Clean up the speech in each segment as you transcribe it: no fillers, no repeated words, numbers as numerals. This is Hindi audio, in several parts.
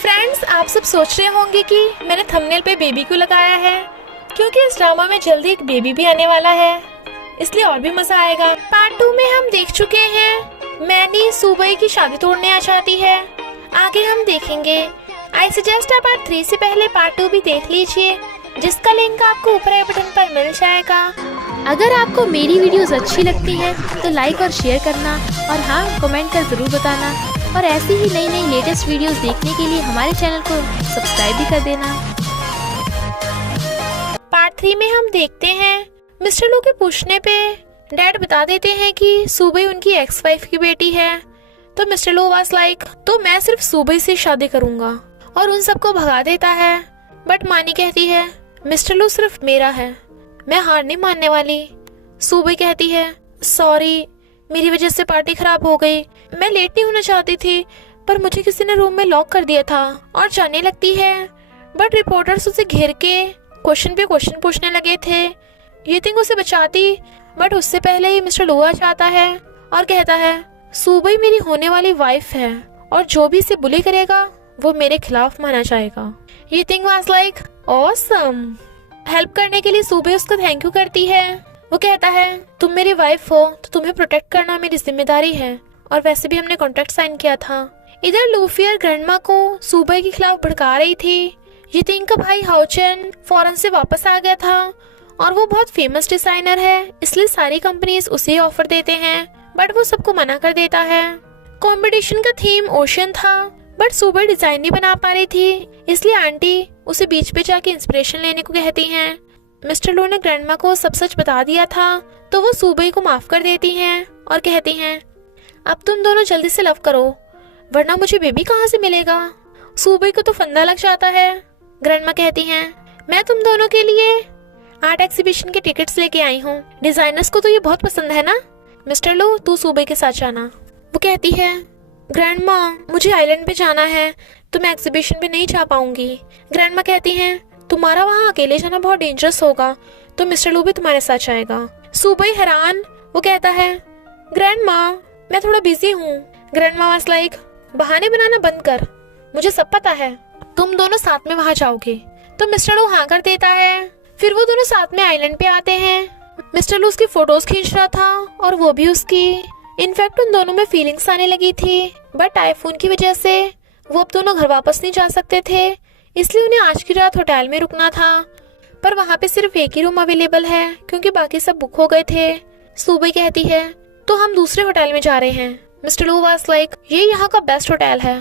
फ्रेंड्स, आप सब सोच रहे होंगे कि मैंने थंबनेल पे बेबी क्यों लगाया है, क्योंकि इस ड्रामा में जल्दी एक बेबी भी आने वाला है, इसलिए और भी मजा आएगा। पार्ट 2 में हम देख चुके हैं मैनी सुबई की शादी तोड़ने आ जाती है। आगे हम देखेंगे। आई सजेस्ट आप पार्ट 3 से पहले पार्ट 2 भी देख लीजिए, जिसका लिंक आपको ऊपर आई बटन पर मिल जाएगा। अगर आपको मेरी वीडियोस अच्छी लगती है तो लाइक और शेयर करना, और हाँ, कमेंट कर जरूर बताना। और ऐसी ही नई नई लेटेस्ट वीडियोस देखने के लिए हमारे चैनल को सब्सक्राइब भी कर देना। पार्ट 3 में हम देखते हैं मिस्टर लू के पूछने पे डैड बता देते हैं कि सुबई उनकी एक्स वाइफ की बेटी है। तो मिस्टर लू वाज लाइक, तो मैं सिर्फ सुबई से शादी करूंगा, और उन सबको भगा देता है। बट मानी कहती है मिस्टर लू सिर्फ मेरा है, मैं हार नहीं मानने वाली। सुबई कहती है सॉरी, मेरी वजह से पार्टी खराब हो गई, मैं लेट नहीं होना चाहती थी, पर मुझे किसी ने रूम में लॉक कर दिया था। और जाने लगती है। बट रिपोर्टर्स उसे घेर के क्वेश्चन पे क्वेश्चन पूछने लगे थे। ये थिंक उसे बचाती, बट उससे पहले ही मिस्टर लू आ जाता है और कहता है सुबई मेरी होने वाली वाइफ है, और जो भी इसे बुली करेगा वो मेरे खिलाफ माना जाएगा। ये think was like awesome. Help करने के लिए सुबई उसको थैंक यू करती है। वो कहता है तुम मेरी वाइफ हो तो तुम्हें प्रोटेक्ट करना मेरी जिम्मेदारी है, और वैसे भी हमने कॉन्ट्रैक्ट साइन किया था। इधर लूफी और ग्रैंडमा को सुबई के खिलाफ भड़का रही थी। ये थिंक का भाई हाउचन फॉरेन से वापस आ गया था, और वो बहुत फेमस डिजाइनर है, इसलिए सारी कंपनीज उसे ऑफर देते हैं, बट वो सबको मना कर देता है। कंपटीशन का थीम ओशन था, बट सुबह डिजाइन नहीं बना पा रही थी, इसलिए आंटी उसे बीच पे जाके इंस्पिरेशन लेने को कहती हैं। मिस्टर लू ने ग्रैंडमा को सब सच बता दिया था, तो वो सुबह को माफ कर देती हैं और कहती हैं अब तुम दोनों जल्दी से लव करो, वरना मुझे बेबी कहाँ से मिलेगा। सुबह को तो फंदा लग जाता है। ग्रैंडमा कहती हैं मैं तुम दोनों के लिए आर्ट एग्जीबिशन के टिकट्स लेके आई हूँ, डिजाइनर्स को तो ये बहुत पसंद है ना। मिस्टर लू, तू सुबह के साथ जाना। वो कहती है ग्रैंडमा, मुझे आइलैंड पे जाना है, तो मैं एग्जीबिशन पे नहीं जा पाऊंगी। ग्रैंडमा कहती हैं तुम्हारा वहाँ अकेले जाना बहुत डेंजरस होगा, तो मिस्टर लू भी तुम्हारे साथ जाएगा। सुबह हैरान, वो कहता है ग्रैंडमा मैं थोड़ा बिजी हूँ। ग्रैंडमा वाज लाइक बहाने बनाना बंद कर, मुझे सब पता है, तुम दोनों साथ में वहाँ जाओगे। तो मिस्टर लू हाँ कर देता है। फिर वो दोनों साथ में आइलैंड पे आते हैं। मिस्टर लू उसकी फोटोज खींच रहा था, और वो भी उसकी। इनफैक्ट उन दोनों में फीलिंग्स आने लगी थी, बट टाइफून की वजह से वो अब दोनों घर वापस नहीं जा सकते थे, इसलिए उन्हें आज की रात होटल में रुकना था। पर वहाँ पे सिर्फ एक ही रूम अवेलेबल है, क्योंकि बाकी सब बुक हो गए थे। सुबह कहती है तो हम दूसरे होटल में जा रहे हैं। मिस्टर लू वाज लाइक ये यहाँ का बेस्ट होटल है,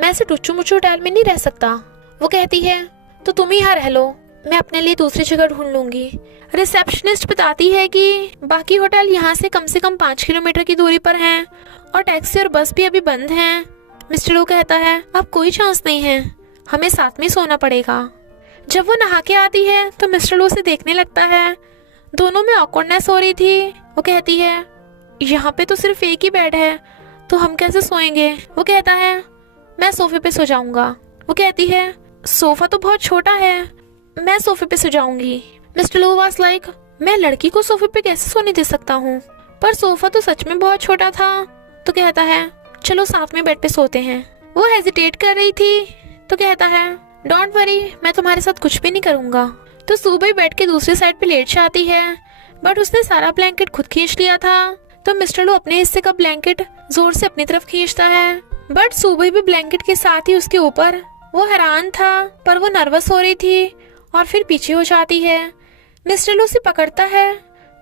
मैं ऐसे टुच्चू मुच्चू होटल में नहीं रह सकता। वो कहती है तो तुम ही यहाँ रह लो, मैं अपने लिए दूसरी जगह ढूंढ लूंगी। रिसेप्शनिस्ट बताती है कि बाकी होटल यहाँ से कम 5 किलोमीटर की दूरी पर हैं, और टैक्सी और बस भी अभी बंद हैं। मिस्टर लू कहता है अब कोई चांस नहीं है, हमें साथ में सोना पड़ेगा। जब वो नहा के आती है तो मिस्टर लू से देखने लगता है। दोनों में ऑकवर्डनेस हो रही थी। वो कहती है यहाँ पे तो सिर्फ एक ही बेड है, तो हम कैसे सोएंगे। वो कहता है मैं सोफे पे सो जाऊंगा। वो कहती है सोफा तो बहुत छोटा है, मैं सोफे पे सो जाऊंगी। मिस्टर लू वाज लाइक मैं लड़की को सोफे पे कैसे सोने दे सकता हूँ, पर सोफा तो सच में बहुत छोटा था। तो कहता है चलो साथ में बेड पे सोते हैं। वो हेजिटेट कर रही थी, तो कहता है डोंट वरी, मैं तुम्हारे साथ कुछ भी नहीं करूंगा। तो सुबह बेड के दूसरी साइड पे लेट जाती है, बट उसने सारा ब्लैंकेट खुद खींच लिया था। तो मिस्टर लू अपने हिस्से का ब्लैंकेट जोर से अपनी तरफ खींचता है, बट सुबह भी ब्लैंकेट के साथ ही उसके ऊपर। वो हैरान था, पर वो नर्वस हो रही थी, और फिर पीछे हो जाती है। मिस्टर लू उसे पकड़ता है,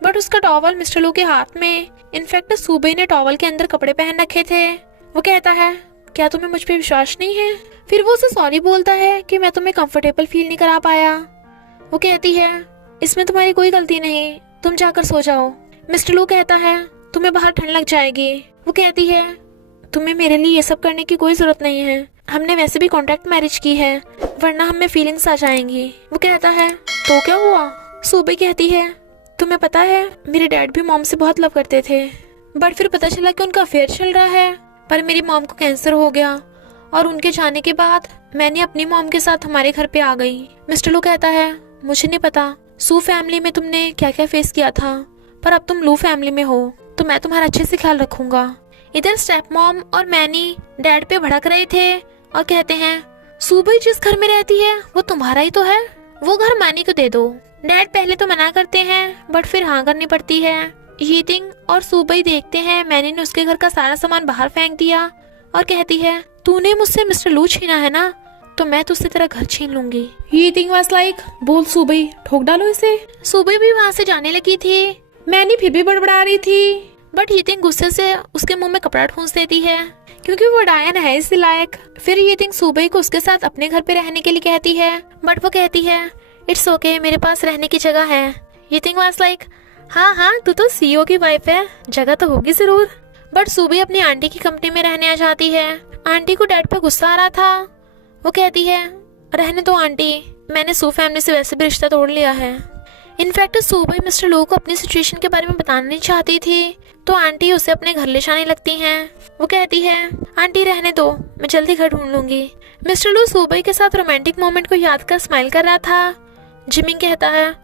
बट उसका टॉवल मिस्टर लू के हाथ में। इनफैक्ट सुबह ने टॉवल के अंदर कपड़े पहन रखे थे। वो कहता है क्या तुम्हें मुझ पे विश्वास नहीं है। फिर वो उसे सॉरी बोलता है कि मैं तुम्हें कंफर्टेबल फील नहीं करा पाया। वो कहती है इसमें तुम्हारी कोई गलती नहीं, तुम जाकर सो जाओ। मिस्टर लू कहता है तुम्हें बाहर ठंड लग जाएगी। वो कहती है तुम्हें मेरे लिए ये सब करने की कोई जरूरत नहीं है, हमने वैसे भी कॉन्ट्रैक्ट मैरिज की है, वरना हमें फीलिंग्स आ जाएंगी। वो कहता है तो क्या हुआ। सुबह कहती है तुम्हें पता है मेरे डैड भी मॉम से बहुत लव करते थे, बट फिर पता चला कि उनका अफेयर चल रहा है, पर मेरी मॉम को कैंसर हो गया, और उनके जाने के बाद मैंने अपनी मॉम के साथ हमारे घर पे आ गई। मिस्टर लू कहता है मुझे नहीं पता सू फैमिली में तुमने क्या क्या फेस किया था, पर अब तुम लू फैमिली में हो, तो मैं तुम्हारा अच्छे से ख्याल रखूंगा। इधर स्टेप मॉम और मैनी डैड पे भड़क रहे थे और कहते हैं सुबह जिस घर में रहती है वो तुम्हारा ही तो है, वो घर मानी को दे दो। डैड पहले तो मना करते हैं बट फिर हाँ करनी पड़ती है। यीटिंग और सुबह देखते हैं मैनी ने उसके घर का सारा सामान बाहर फेंक दिया और कहती है तूने मुझसे मिस्टर लू छीना है ना, तो मैं तुझसे तेरा घर छीन लूंगी। यीटिंग वाज लाइक बोल सुबह, ठोक डालो इसे। सुबह भी वहाँ से जाने लगी थी, मैनी फिर भी बड़बड़ा रही थी बट यीटिंग गुस्से से उसके मुंह में कपड़ा ठूंस देती है क्योंकि वो डायन है इस लायक। फिर यीटिंग सुबह को उसके साथ अपने घर पे रहने के लिए कहती है बट वो कहती है इट्स ओके, मेरे पास रहने की जगह है। यीटिंग वाज लाइक हाँ तू तो सीईओ की वाइफ है, जगह तो होगी जरूर। बट सुबह अपनी आंटी की कंपनी में रहने आ जाती है। आंटी को डैड पे गुस्सा आ रहा था, वो कहती है रहने दो आंटी, मैंने सू फैमिली से वैसे भी रिश्ता तोड़ लिया है। इनफैक्ट सुबह मिस्टर लो को अपनी सिचुएशन के बारे में बताना नहीं चाहती थी, तो आंटी उसे अपने घर ले जाने लगती हैं। वो कहती है आंटी रहने दो, मैं जल्दी घर ढूंढ लूंगी। मिस्टर लो सुबह के साथ रोमांटिक मोमेंट को याद कर स्माइल कर रहा था। जिमिंग कहता है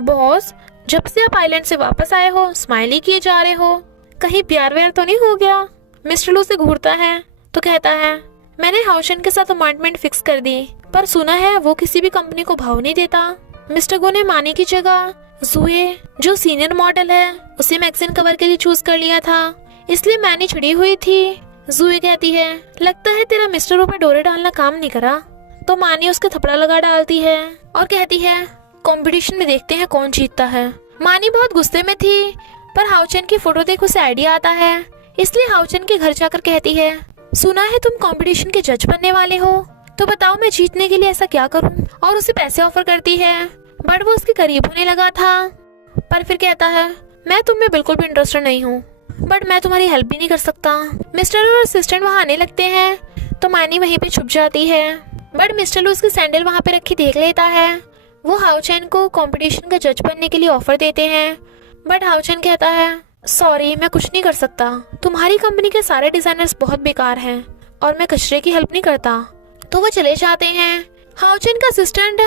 बॉस, जब से आप आइलैंड से वापस आए हो स्माइल ही किए जा रहे हो, कहीं प्यार व्यार तो नहीं हो गया। मिस्टर लो से घूरता है तो कहता है मैंने हाउशन के साथ अपॉइंटमेंट फिक्स कर दी, पर सुना है वो किसी भी कंपनी को भाव नहीं देता। मिस्टर गो ने मानी की जगह जूए जो सीनियर मॉडल है उसे मैगजीन कवर के लिए चूज कर लिया था, इसलिए मैंने चिड़ी हुई थी। जूए कहती है लगता है तेरा मिस्टर रो पे डोरे डालना काम नहीं करा, तो मानी उसके थपड़ा लगा डालती है और कहती है कंपटीशन में देखते हैं कौन जीतता है। मानी बहुत गुस्से में थी, पर हाउचन की फोटो देख उसे आइडिया आता है, इसलिए हाउचन के घर जाकर कहती है सुना है तुम कंपटीशन के जज बनने वाले हो, तो बताओ मैं जीतने के लिए ऐसा क्या करूं, और उसे पैसे ऑफर करती है। बट वो उसके करीब होने लगा था, पर फिर कहता है मैं तुम में बिल्कुल भी इंटरेस्टेड नहीं हूँ, बट मैं तुम्हारी हेल्प भी नहीं कर सकता। मिस्टर और असिस्टेंट वहाँ आने लगते हैं, तो मानी वहीं पे छुप जाती है। बट मिस्टर लू उसकी सैंडल वहाँ पे रखी देख लेता है। वो हाउचैन को कंपटीशन का जज बनने के लिए ऑफर देते हैं, बट हाउचैन कहता है सॉरी मैं कुछ नहीं कर सकता, तुम्हारी कंपनी के सारे डिजाइनर्स बहुत बेकार हैं और मैं कचरे की हेल्प नहीं करता। तो वो चले जाते हैं। हाउचैन का असिस्टेंट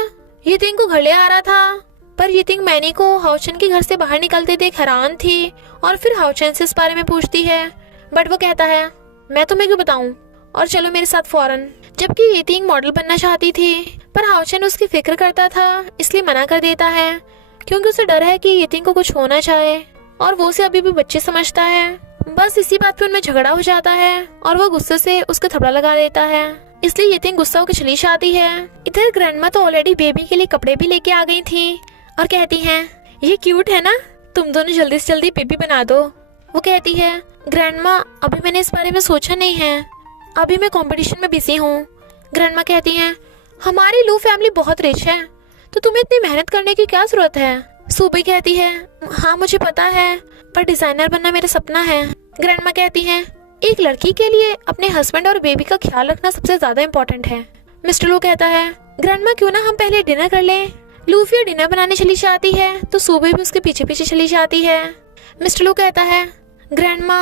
यीटिंग को घर ले आ रहा था, पर यीटिंग मैनी को हाउचैन के घर से बाहर निकलते देख हैरान थी और फिर हाउचैन से इस बारे में पूछती है, बट वो कहता है मैं तुम्हें क्यों बताऊं, और चलो मेरे साथ फौरन। जबकि यीटिंग मॉडल बनना चाहती थी, पर हाउचैन उसकी फिक्र करता था, इसलिए मना कर देता है क्योंकि उसे डर है कि यीटिंग को कुछ होना चाहे और वो उसे अभी भी बच्चे समझता है। बस इसी बात पे उनमें झगड़ा हो जाता है और वो गुस्से से उसके थपड़ा लगा देता है, इसलिए यीटिंग गुस्सा होकर चली जाती है। इधर ग्रैंडमा तो ऑलरेडी बेबी के लिए कपड़े भी लेके आ गई थी और कहती हैं ये क्यूट है ना, तुम दोनों जल्दी से जल्दी बेबी बना दो। वो कहती है ग्रैंडमा अभी मैंने इस बारे में सोचा नहीं है, अभी मैं कंपटीशन में बिजी हूँ। ग्रैंडमा कहती हैं हमारी लू फैमिली बहुत रिच है, तो तुम्हें इतनी मेहनत करने की क्या जरूरत है। सुबह कहती है हाँ मुझे पता है, पर डिजाइनर बनना मेरा सपना है। ग्रैंडमा कहती हैं एक लड़की के लिए अपने हस्बैंड और बेबी का ख्याल रखना सबसे ज्यादा इम्पोर्टेंट है। मिस्टर लू कहता है ग्रैंडमा क्यों ना हम पहले डिनर कर लें। लूफी डिनर बनाने चली जाती है, तो सुबह भी उसके पीछे पीछे चली जाती है। मिस्टर लू कहता है ग्रैंडमा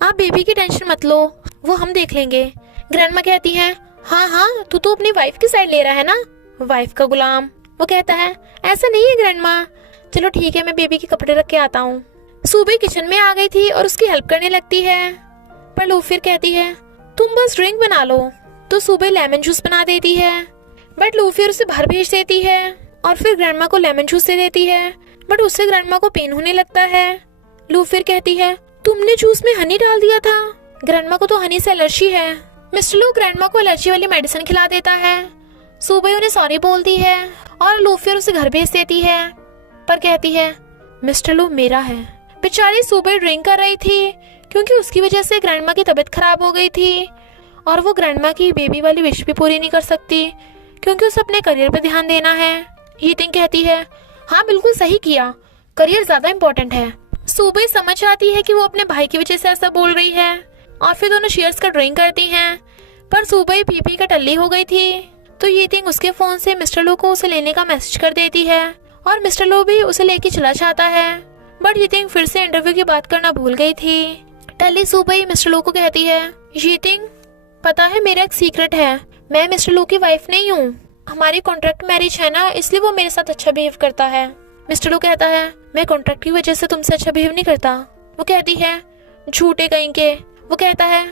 आप बेबी की टेंशन मत लो, वो हम देख लेंगे। ग्रैंडमा कहती है हाँ तू तो अपनी वाइफ की साइड ले रहा है ना, वाइफ का गुलाम। वो कहता है ऐसा नहीं है ग्रैंडमा, चलो ठीक है मैं बेबी के कपड़े रख के आता हूँ। सुबह किचन में आ गई थी और उसकी हेल्प करने लगती है, पर लूफी कहती है तुम बस ड्रिंक बना लो, तो सुबह लेमन जूस बना देती है। बट लूफी उसे बाहर भेज देती है और फिर ग्रैंडमा को लेमन जूस दे देती है, बट उससे ग्रैंडमा को पेन होने लगता है। लूफी कहती है तुमने जूस में हनी डाल दिया था, ग्रैंडमा को तो हनी से एलर्जी है। मिस्टर लू ग्रैंडमा को एलर्जी वाली मेडिसिन खिला देता है। सुबह उन्हें सॉरी बोलती है और लूफी उसे घर भेज देती है, पर कहती है मिस्टर लू मेरा है। बेचारी सुबह ड्रिंक कर रही थी क्योंकि उसकी वजह से ग्रैंडमा की तबीयत खराब हो गई थी और वो ग्रैंडमा की बेबी वाली विश भी पूरी नहीं कर सकती क्योंकि उसे अपने करियर पे ध्यान देना है। यीटिंग कहती है हाँ बिल्कुल सही किया, करियर ज्यादा इम्पोर्टेंट है। सुबह समझ आती है कि वो अपने भाई की वजह से ऐसा बोल रही है और फिर दोनों शेयर्स का ड्रिंक करती हैं, पर सुबह पीपी का टल्ली हो गई थी, तो यीटिंग उसके फोन से मिस्टर लो को उसे लेने का मैसेज कर देती है और मिस्टर लो भी उसे लेके चला जाता है। बट यीटिंग फिर से इंटरव्यू की बात करना भूल गई थी। टल्ली सुबह ही मिस्टर लो को कहती है यीटिंग पता है मेरा एक सीक्रेट है, मैं मिस्टर लो की वाइफ नहीं हूँ, हमारी कॉन्ट्रैक्ट मैरिज है ना, इसलिए वो मेरे साथ अच्छा बिहेव करता है। मिस्टर लो कहता है मैं कॉन्ट्रैक्ट की वजह से तुमसे अच्छा बिहेव नहीं करता। वो कहती है झूठे कहीं के। वो कहता है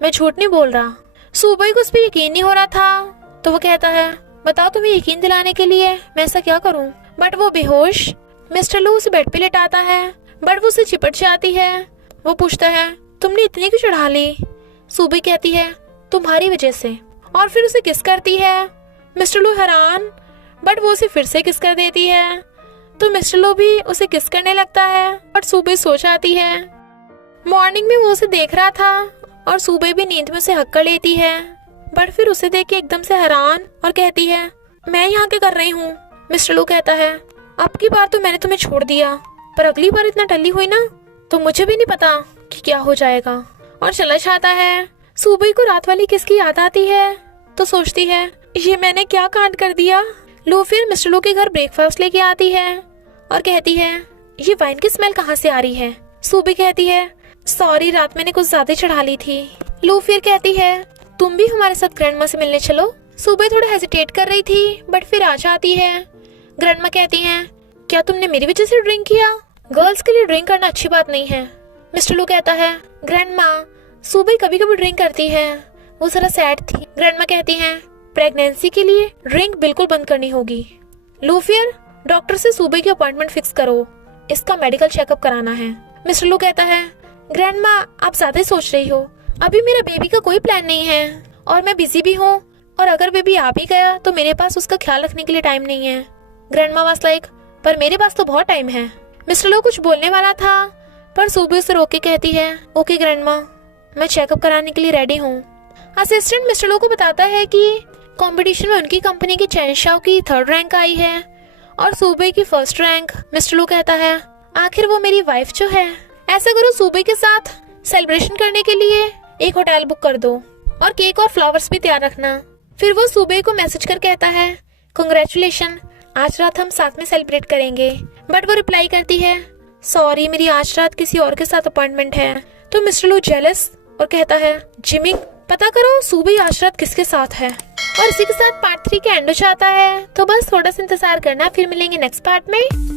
मैं झूठ नहीं बोल रहा। सुबह को उस पर यकीन नहीं हो रहा था, तो वो कहता है, बताओ तुम्हें यकीन दिलाने के लिए मैं ऐसा क्या करूं? बट वो बेहोश। मिस्टर लू उसे बेड पे लेटाता है, बट वो उसे चिपट जाती है। वो पूछता है, तुमने इतनी क्यों चढ़ा ली? सूबी कहती है, तुम्हारी वजह से, और फिर उसे किस करती है। मिस्टर लू हैरान, बट वो उसे फिर से किस कर देती है। तो मिस्टर लू भी उसे किस करने लगता है, बट सूबी सो जाती है। मॉर्निंग में वो उसे देख रहा था और सूबी भी नींद में उसे हक कर लेती है, बट फिर उसे देख के एकदम से हैरान और कहती है, मैं यहाँ क्या कर रही हूँ? मिस्टर लू कहता है, अब की बार तो मैंने तुम्हें छोड़ दिया, पर अगली बार इतना टल्ली हुई ना तो मुझे भी नहीं पता कि क्या हो जाएगा। और चला जाता है। सूबी को रात वाली किसकी याद आती है तो सोचती है, ये मैंने क्या कांड कर दिया। लू फिर मिस्टर लू के घर ब्रेकफास्ट लेके आती है और कहती है, ये वाइन की स्मेल कहाँ से आ रही है? सूबी कहती है, सॉरी, रात मैंने कुछ ज्यादा चढ़ा ली थी। लू फिर कहती है, तुम भी हमारे साथ ग्रैंडमा से मिलने चलो। सूबी थोड़ा हेजिटेट कर रही थी, बट फिर आ जाती है। ग्रैंडमा कहती हैं, क्या तुमने मेरी वजह से ड्रिंक किया? गर्ल्स के लिए ड्रिंक करना अच्छी बात नहीं है। मिस्टर लू कहता है, ग्रैंडमा, सूबी कभी कभी ड्रिंक करती है, वो जरा सैड थी। ग्रैंडमा कहती हैं, प्रेगनेंसी के लिए ड्रिंक बिल्कुल बंद करनी होगी। लू फिर डॉक्टर से सूबी की अपॉइंटमेंट फिक्स करो, इसका मेडिकल चेकअप कराना है। मिस्टर लू कहता है, ग्रैंडमा आप ज्यादा ही सोच रही हो, अभी मेरा बेबी का कोई प्लान नहीं है और मैं बिजी भी हूँ, और अगर बेबी आ भी गया तो मेरे पास उसका ख्याल रखने के लिए टाइम नहीं है। ग्रैंडमा वाज लाइक, पर मेरे पास तो बहुत टाइम है। मिस्टर लू कुछ बोलने वाला था, पर सूबी उसे रोक के कहती है, ओके ग्रैंडमा, मैं चेकअप कराने के लिए रेडी हूँ। असिस्टेंट मिस्टर लू को बताता है कि कंपटीशन में उनकी कंपनी की चैन शाओ की 3rd रैंक आई है और सूबी की 1st रैंक। मिस्टर लू कहता है, आखिर वो मेरी वाइफ जो है। ऐसा करो, सूबी के साथ सेलिब्रेशन करने के लिए एक होटल बुक कर दो और केक और फ्लावर्स भी तैयार रखना। फिर वो सूबी को मैसेज कर कहता है, कांग्रेचुलेशन, आज रात हम साथ में सेलिब्रेट करेंगे। बट वो रिप्लाई करती है, सॉरी, मेरी आज रात किसी और के साथ अपॉइंटमेंट है। तो मिस्टर लू जेलस और कहता है, जिमिंग, पता करो सूबी आज रात किसके साथ है। और इसी के साथ पार्ट 3 के एंड हो जाता है। तो बस थोड़ा सा इंतजार करना, फिर मिलेंगे नेक्स्ट पार्ट में।